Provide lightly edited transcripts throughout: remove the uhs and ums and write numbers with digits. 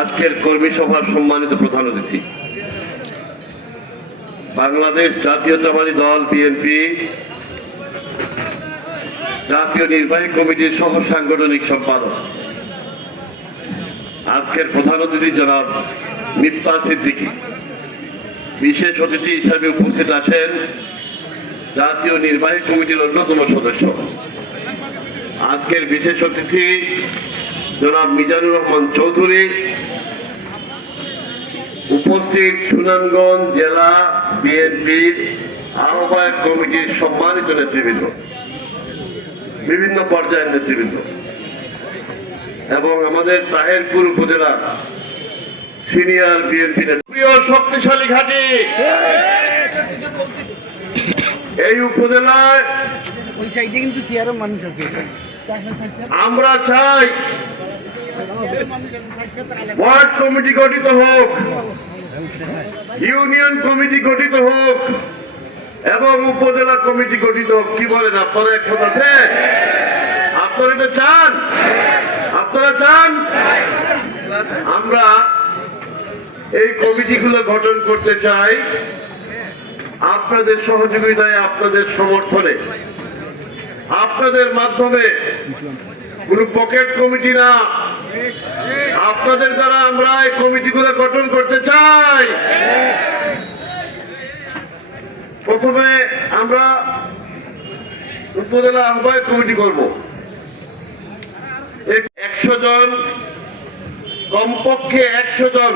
আজকের কর্মী সভার সম্মানিত প্রধান অতিথি, বাংলাদেশ জাতীয়তাবাদী দল বিএনপি জাতীয় নির্বাহী কমিটির সহ সাংগঠনিক সম্পাদক, আজকের প্রধান অতিথি জনাব মিফতাহ সিদ্দিকী, বিশেষ অতিথি হিসাবে উপস্থিত আছেন জাতীয় নির্বাহী কমিটির অন্যতম সদস্য, আজকের বিশেষ অতিথি জনাব মিজানুর রহমান চৌধুরী, উপস্থিত সুনামগঞ্জ জেলা বিএনপির আহ্বায়ক কমিটির সম্মানিত নেতৃবৃন্দ, বিভিন্ন পর্যায়ের নেতৃবৃন্দ এবং আমাদের তাহেরপুর উপজেলার সিনিয়র বিএনপি প্রিয় শক্তিশালী ঘাঁটি, এই উপজেলায় আমরা চাই ওয়ার্ড কমিটি গঠিত হোক, ইউনিয়ন কমিটি গঠিত হোক এবং উপজেলা কমিটি গঠিত হোক। কি বলেন আপনারা? একমত আছে? আপনারা এটা চান? আপনারা চান? আমরা এই কমিটিগুলো গঠন করতে চাই আপনাদের সহযোগিতায়, আপনাদের সমর্থনে, আপনাদের মাধ্যমে, কোন পকেট কমিটি না, আপনাদের দ্বারা আমরা এই কমিটিগুলো গঠন করতে চাই। প্রথমে আমরা উপজেলা আহ্বায়ক কমিটি করব। 100 জন, কমপক্ষে 100 জন,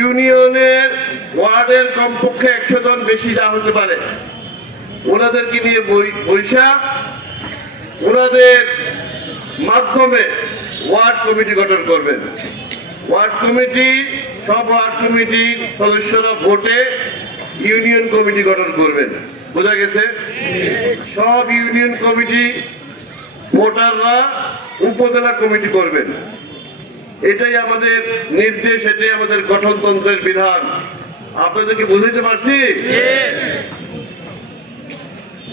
ইউনিয়নের ওয়ার্ডের কমপক্ষে 100 জন, বেশি যা হতে পারে, ওনাদেরকে নিয়ে বৈশা ওনাদের মাধ্যমে ওয়ার্ড কমিটি গঠন করবেন। ওয়ার্ড কমিটি, সব ওয়ার্ড কমিটির সদস্যরা ভোটে ইউনিয়ন কমিটি গঠন করবেন। বোঝা গেছে? সব ইউনিয়ন কমিটি ভোটাররা উপজেলা কমিটি করবেন। এটাই আমাদের নির্দেশ, এটাই আমাদের গঠনতন্ত্রের বিধান। আপনাদেরকে বুঝাইতে পারছি?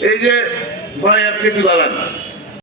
এই যে ভাই, আপনি একটু দাঁড়ান।